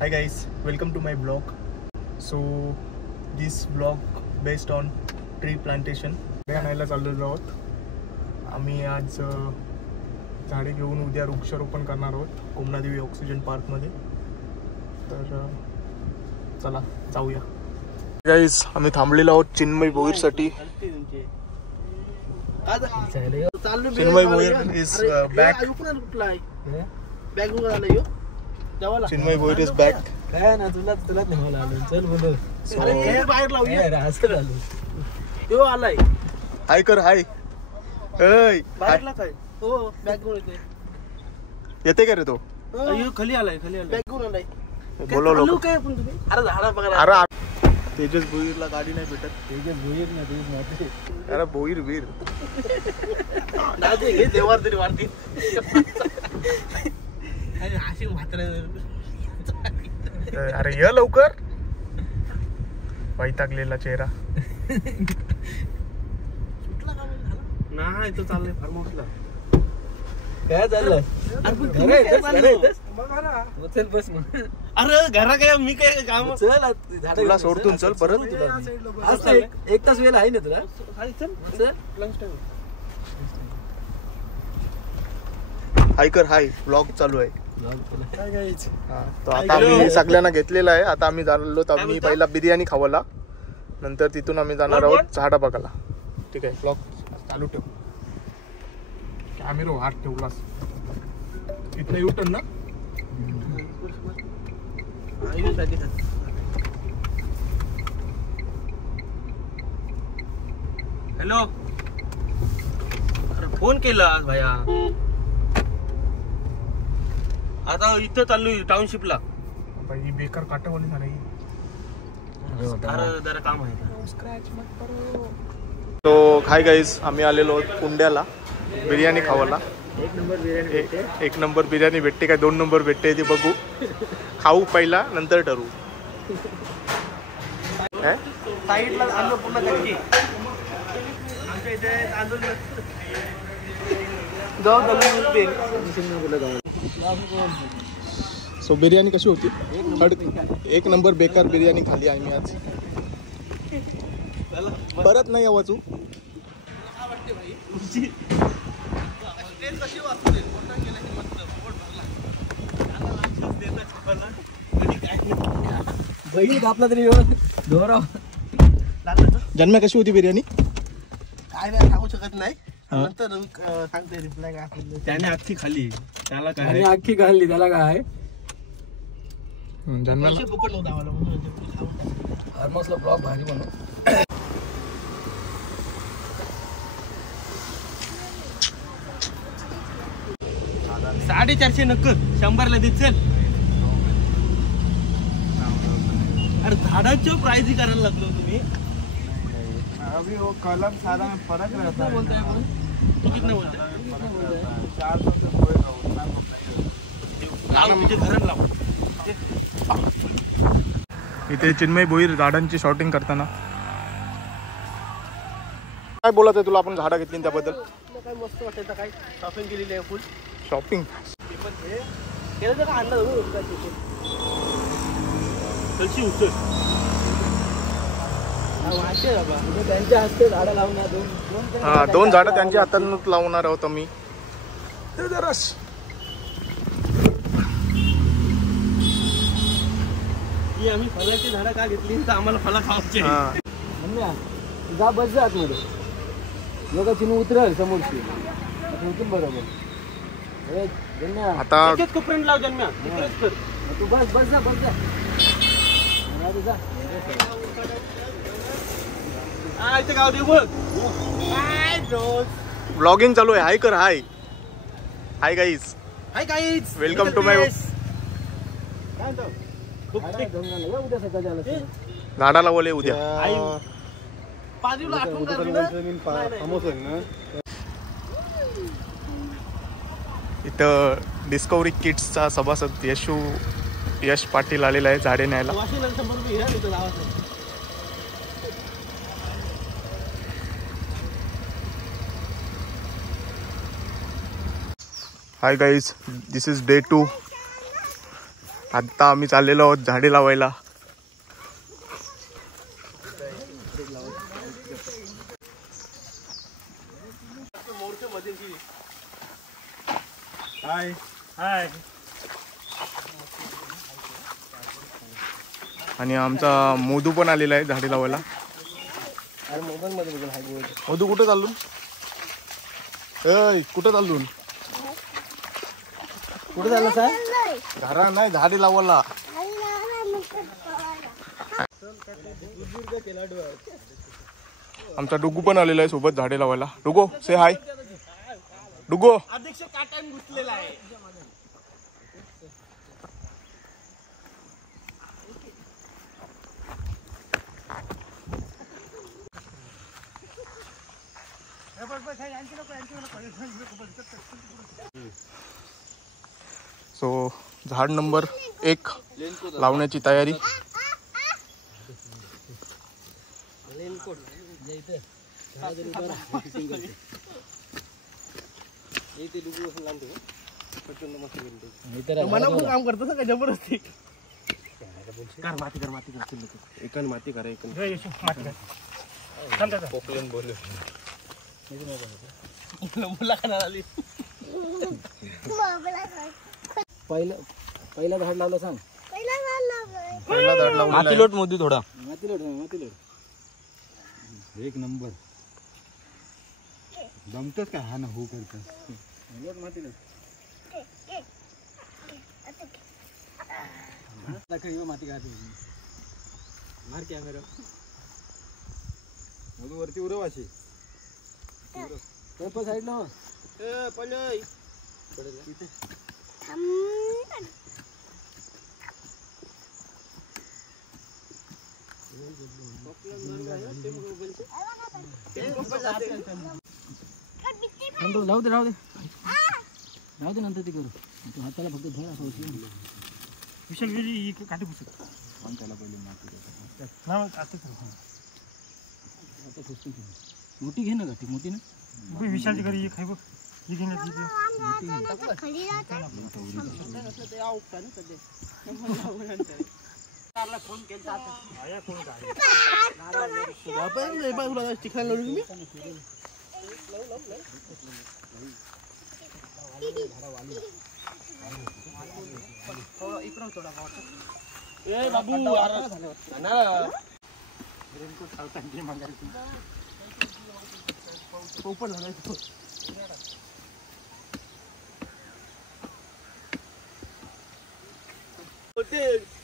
Hi guys, welcome to my vlog. So this vlog based on tree plantation. आणायला चाललेलो आहोत आम्ही आज झाडे घेऊन उद्या वृक्षारोपण करणार आहोत कोमलादेवी ऑक्सिजन पार्क मध्ये. तर चला जाऊया. गाइस आम्ही थांबलेलो आहोत चिन्मय भोईरसाठी. Chinmay Bhoir is back. Chinmay Bhoir is back. काय ना तुला नेवायला आलो. चल बोलो. अरे बाहेर लावूया. असं आलो. यो आलाय. हाय कर हाय. ऐ बाहेरला काय? हो बॅग घेऊन येतोय. येते का रे तो? अयो खाली आलाय. बॅग घेऊन आलाय. बोलवलो काय पण तुम्ही? अरे झाडा बघा. अरे तेजस भोईरला गाडी नाही भेटत. तेजस भोईर ना तेज नव्हते. अरे भोईर वीर. दादे घे देवार तरी वाढतील. अरे अशी मात्र. अरे ये लवकर. वैतागलेला चेहरा. नाही तो चाललंय फार्म हाऊसला. काय चाललंय? चल बस मग. अरे घरा काय मी काय काम. चल तुला सोडतून चल परत. एक तास वेळ आहे ना तुला. चल लंच टाइम. हाय कर हाय. व्लॉग चालू आहे. तो आता आम्ही सगळ्यांना घेतलेला आहे. आता आम्ही झालो तर आम्ही पहिला बिर्याणी खावाला नंतर तिथून आम्ही जाणार आहोत झाडा बघायला. ठीक आहे व्लॉग चालू ठेव. कॅमेरा हात ठेवलास इथलं युटर्न ना. हॅलो. अरे फोन केला आज भाया. आता इथं चाललोय टाउनशिपला. ही बेकार काटावाली झाली. अरे जरा काम आहे. तो हाय गाईज आम्ही आलेलो आहोत कुंड्याला बिर्याणी खावायला. एक नंबर बिर्याणी भेटते काय 2 नंबर भेटते ते बघू. खाऊ पहिला नंतर ठरवू. साईडला आणलं पूर्ण कच्ची. आमच्या इथे तांदूळ सो बिर्याणी कशी होती? एक नंबर बेकार बिर्याणी खाली आम्ही आज. परत नाही आवाजू. आपला तरी जन्म कशी होती बिर्याणी? काय नाही सांगू शकत नाही. नंतर सांगते रिप्लाय काय. त्याने अख्खी खाल्ली. त्याला काय अख्खी खाल्ली त्याला काय. फुकट नव्हता आम्हाला. ब्लॉग भारी बनव. 450 नक्क 100ला दे. चल. अरे झाडाचं प्राइस ही करायला लागलो तुम्ही. अभी वो कलम सारा में फर्क रहता है. तू कितना बोलता है? 400 से होएगा उतना. लाव म्हणजे घरात लाव. इथे चिन्मय भोईर झाडांची शॉटिंग करताना. काय बोलत आहे तुला? आपण झाडं घेतली त्याबद्दल काय मस्त वाटतं. काय शॉपिंग केलेली आहे फुल. शॉपिंग केलं का आणलं तशी उचल. त्यांच्या हस्ते झाडं लावणार. 2 झाडं त्यांच्या हातातून लावणार आहोत आम्ही. आम्ही फळाची झाडं का घेतली तर आम्हाला फळं खायची. जा बस जा आतमध्ये. लोक चिन्ह उतरल समोरची. उतरून बरोबर. आता कोपऱ्यात लाव जन्म्या. तू बस बस जा बस जा. इथे गाव देऊ बघ. ब्लॉगिंग चालू आहे. हाय कर hi. Hi guys. Hi guys. Welcome to my. झाडा लावले उद्या. इथं डिस्कवरी किड्सचा सभासद यश पाटील आलेला आहे झाडे न्यायला. Hi guys, this is day 2. आता आम्ही चाललेलो आहोत झाडे लावायला. हाय हाय. आणि आमचा मोदू पण आलेला आहे झाडे लावायला. मोदू कुठं चालून? कुठं चालून? कुठे झालं सर? घरा नाही झाडे लावायला. आमचा डुगू पण आलेला आहे सोबत झाडे लावायला. डुगो से हाय. डुगो अध्यक्ष काटान घुसलेला आहे. सो झाड नंबर 1 लावण्याची तयारी. काम करतो का जबरदस्ती? माती करा पोकलेन बोलू. पहिला झाड लावलं सांग. पहिला झाड लावलं. माती लोट मोदी थोडा. माती लोट. एक नंबर. जमतच का? हा ना हो करत लोट माती लोट. माती का मार कॅमेरा वरती उरव अशी साईड ना राहू दे नंतर ते करू. तू हाताला फक्त धर असं विशाल वेळी काठी पुसत त्याला पहिले मोठी घे ना गाठी. मोठी ना विशालची घरी एक आहे बघ. ही घे ना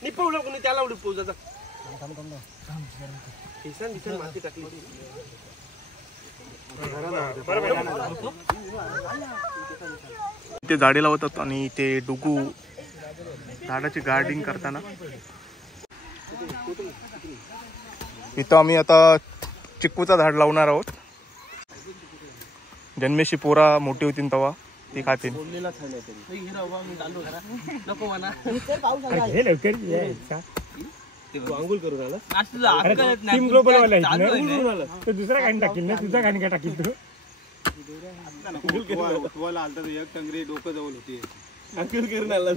निपवलं कोणी त्याला उडी पोहोचायचा. माती टाकली. ते झाडे लावतात आणि ते डुगू झाडाची गार्डनिंग करताना. इथं आम्ही आता चिक्कूचा झाड लावणार आहोत. जन्मेशी पोरा मोठी होती तेव्हा ती खातील. अंघोळ करून आला दुसरा गाणी टाकील ना. तुझा गाणी काय टाकील तू? डोकं जवळ होती. अंघोळ करून आला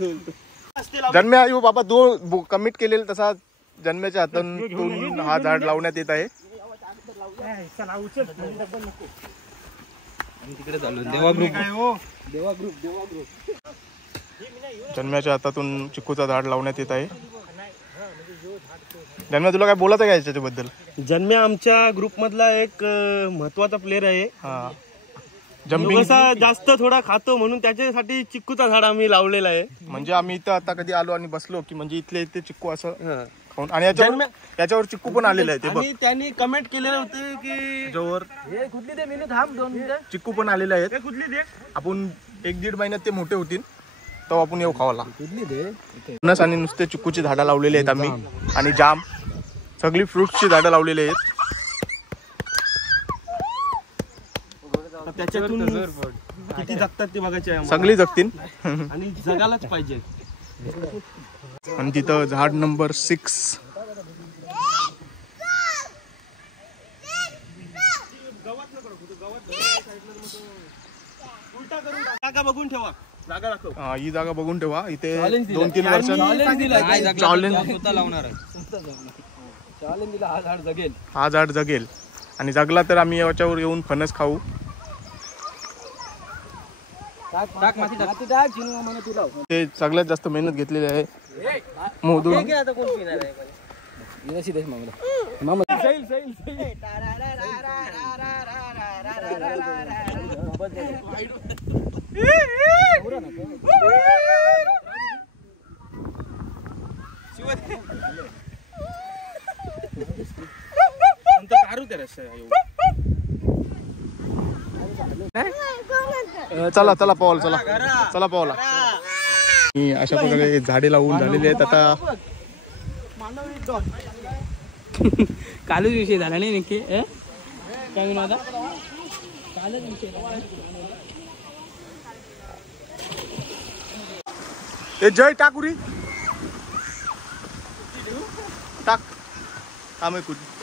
जन्मे आयु बाबा दो कमिट केलेला तसा जन्मेच्या हातून हा झाड लावण्यात येत आहे. तिकडे चालू देवा ग्रुप. जन्म्याच्या हातातून चिक्कूचा झाड लावण्यात येत आहे. जन्म्या तुला काय बोलायचं काय याच्याबद्दल? जन्म्या आमच्या ग्रुप मधला एक महत्वाचा प्लेअर आहे. जास्त थोडा खातो म्हणून त्याच्यासाठी चिक्कूचा झाड आम्ही लावलेला आहे. म्हणजे आम्ही इथं आता कधी आलो आणि बसलो की म्हणजे इथले इथे चिक्कू असं खाऊन. आणि याच्यावर चिक्कू पण आलेलं आहे. ते बघ त्यांनी कमेंट केलेलं होते की जोवर चिक्कू पण आलेले आहेत. आपण 1-1.5 महिन्यात ते मोठे होतील तेव्हा आपण येऊ खावाला. फणस आणि नुसते चिक्कूची झाडं लावलेली आहेत आम्ही. आणि जाम सगळी फ्रुट्सची झाडं लावलेली आहेत. त्याच्यातून किती जगतात ते बघायचे. सगळी जगतील आणि जगायलाच पाहिजे. आणि तिथं झाड नंबर 6 जागा बघून ठेवा. ही जागा बघून ठेवा. इथे Challenge दिलं. 2-3 वर्ष चॅलेंज दिला Challenge. स्वतः लावणार आहे. चॅलेंज दिला, हा झाड जगेल. हा झाड जगेल आणि जगला तर आम्ही याच्यावर येऊन फणस खाऊ. टाक माती टाक चिनू म्हणा तू लाव. ते सगळ्यात जास्त मेहनत घेतलेली आहे मोदून. आता कोण पिणार आहे निराशी देश मामला मामा सैल सैल चला चला पावला चला चला पावला. अशा प्रकारे झाडे लावून झालेली आहेत. आता कालच विषय झाला नाही नक्की काय म्हणून आता कालच विषय जय टाकुरी टाक काम कुठे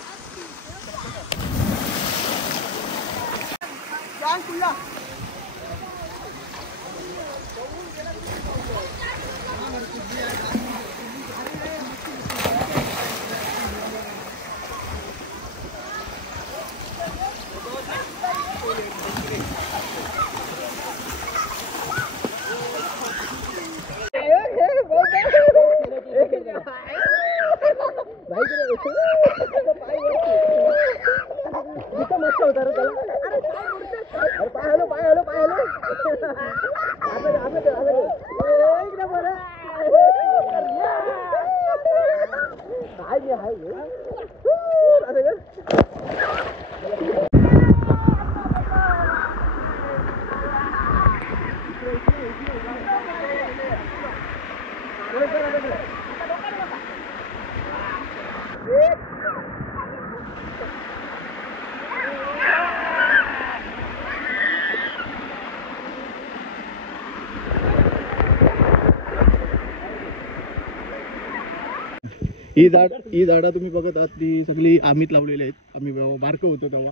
ही झाडं तुम्ही बघत आहात ती सगळी आम्हीच लावलेली आहेत. आम्ही बारकं होतो तेव्हा.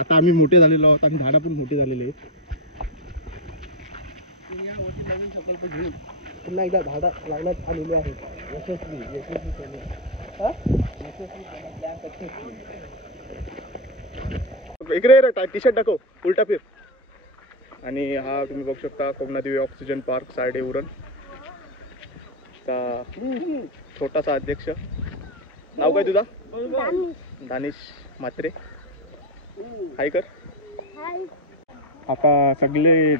आता आम्ही मोठे झालेलो आहोत आणि झाडं पण मोठे झालेले आहेत. नवीन प्रकल्प घेऊन पुन्हा एकदा झाडं लावण्यात आलेली आहेत. यशस्वी इकडे टी शर्ट टाकव उलटा फिर. आणि हा तुम्ही बघू शकता कोकणादेवी ऑक्सिजन पार्क सारडे उरण चा छोटासा अध्यक्ष. नाव काय तुझा? दानिश म्हात्रे. हाय कर. आता सगळे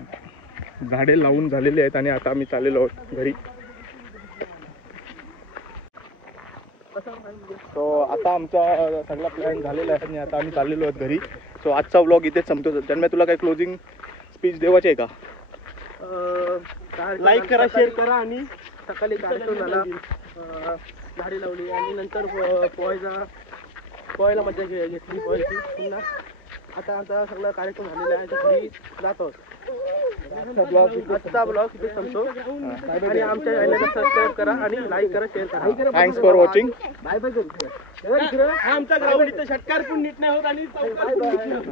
झाडे लावून झालेले आहेत आणि आता आम्ही चाललेलो आहोत घरी. सो आता आमचा सगळा प्लॅन झालेला आहे आणि आता आम्ही चाललेलो आहोत घरी. सो आजचा व्लॉग इथेच संपतो. जन्म्या तुला काही क्लोजिंग स्पीच देवाची आहे का? लाईक करा, शेअर करा आणि सकाळी कार्यक्रम झाला, झाडे लावली आणि नंतर पोहायला मजा घेतली पोहायची. पुन्हा आता आमचा सगळा कार्यक्रम झालेला आहे, घरी जात आहोत. आजचा ब्लॉग इथे संपतो आणि आमच्या चॅनलला सबस्क्राईब करा आणि लाईक करा, शेअर करा. Thanks for watching. Bye bye करू. हा आमचा ग्राउंड इथं षटकार पण नीट नाही होत आणि चौकार पण नीट नाही होत.